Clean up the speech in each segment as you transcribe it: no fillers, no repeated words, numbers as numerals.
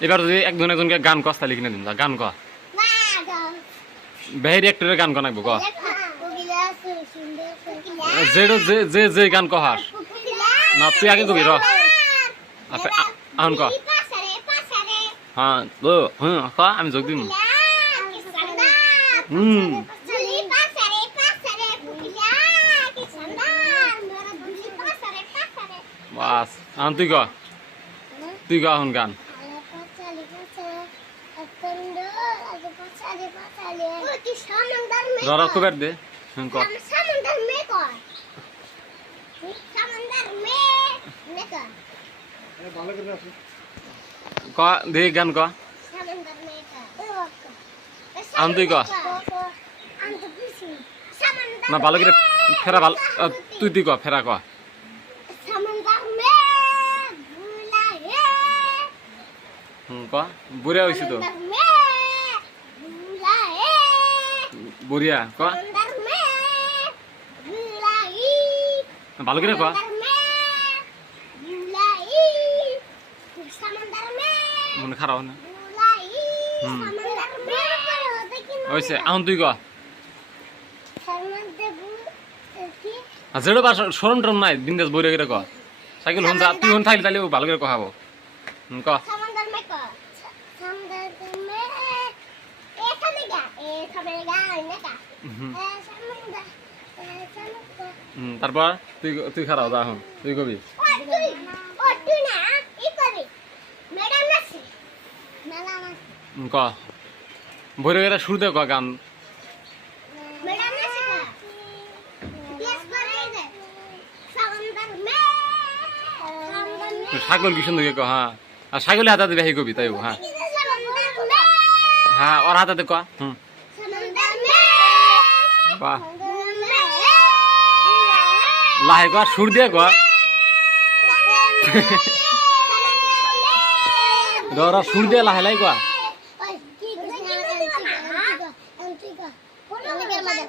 এবার যদি একজনকে গান কস তাহলে কিনে দিন গান ক বেহেরি একটুরে গান কনাইব ক যে গান কহাস না তুই আগে কবি র আহন ক হ্যাঁ ক আমি যোগ দিম বাস আহন তুই ক আহন গান র কবের দে ক দে গান ক আহন তুই ক না ভালো করে ফেরা ভালো তুই ক ফেরা ক ক বুড়িয়া হয়েছি তো বুড়িয়া ক ভালো করে ক মনে খারাপ না হয়েছে আহন তুই ক যেটা বা সরম টরম নাই বিন্দাস বইরে করে ক সাইকেল হন যা তুই হন থাকলে তাহলে ভালো করে কহাবো ক তারপর তুই খারাপ যা এখন তুই কবি ক বইরে করে শুরু দে ক গান ছাগল কি সুন্দর ক হ্যাঁ আর ছাগলের হাতাতে বেশি কবি তাই হ্যাঁ হ্যাঁ ওর হাতাতে ক বাহ লাহে ক সুর দিয়ে ক সুর দিয়ে লাহে লাই ক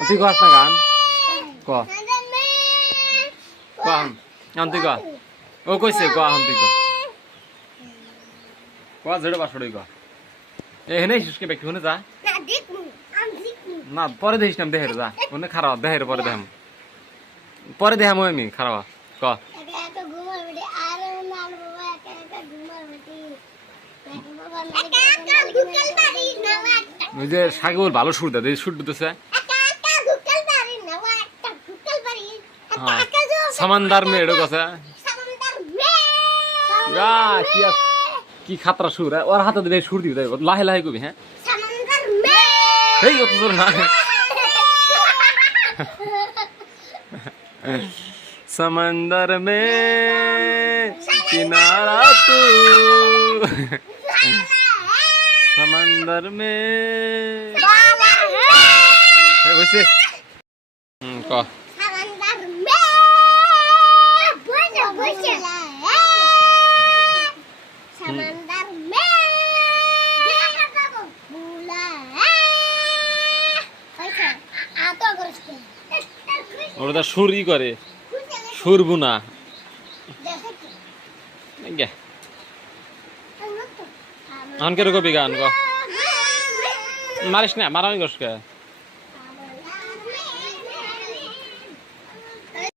তুই কস না গান ক তুই ক ও কইছে ক আহন তুই ক যেটা বাসড়ই ক এখানে শুষ্কে ব্যক্তি শুনে যা না পরে দেখিস না দেহের যা ওনে খারাপ দেহের পরে দেখাম আমি খারাপ ক ওই যে সাগর ভালো সুর দেয় সুর দিতেছে সামানদার মেয়ে এটা কথা কি খাতরা সুর ওর হাতে দিলে সুর দিবি লাহে লাহে কবি হ্যাঁ এই কত জোর না समंदर में किनारा तू समंदर में वैसे क ওটা সুরই করে সুরবু না আনকে কবি গান ক মারিস না মারানি করস কে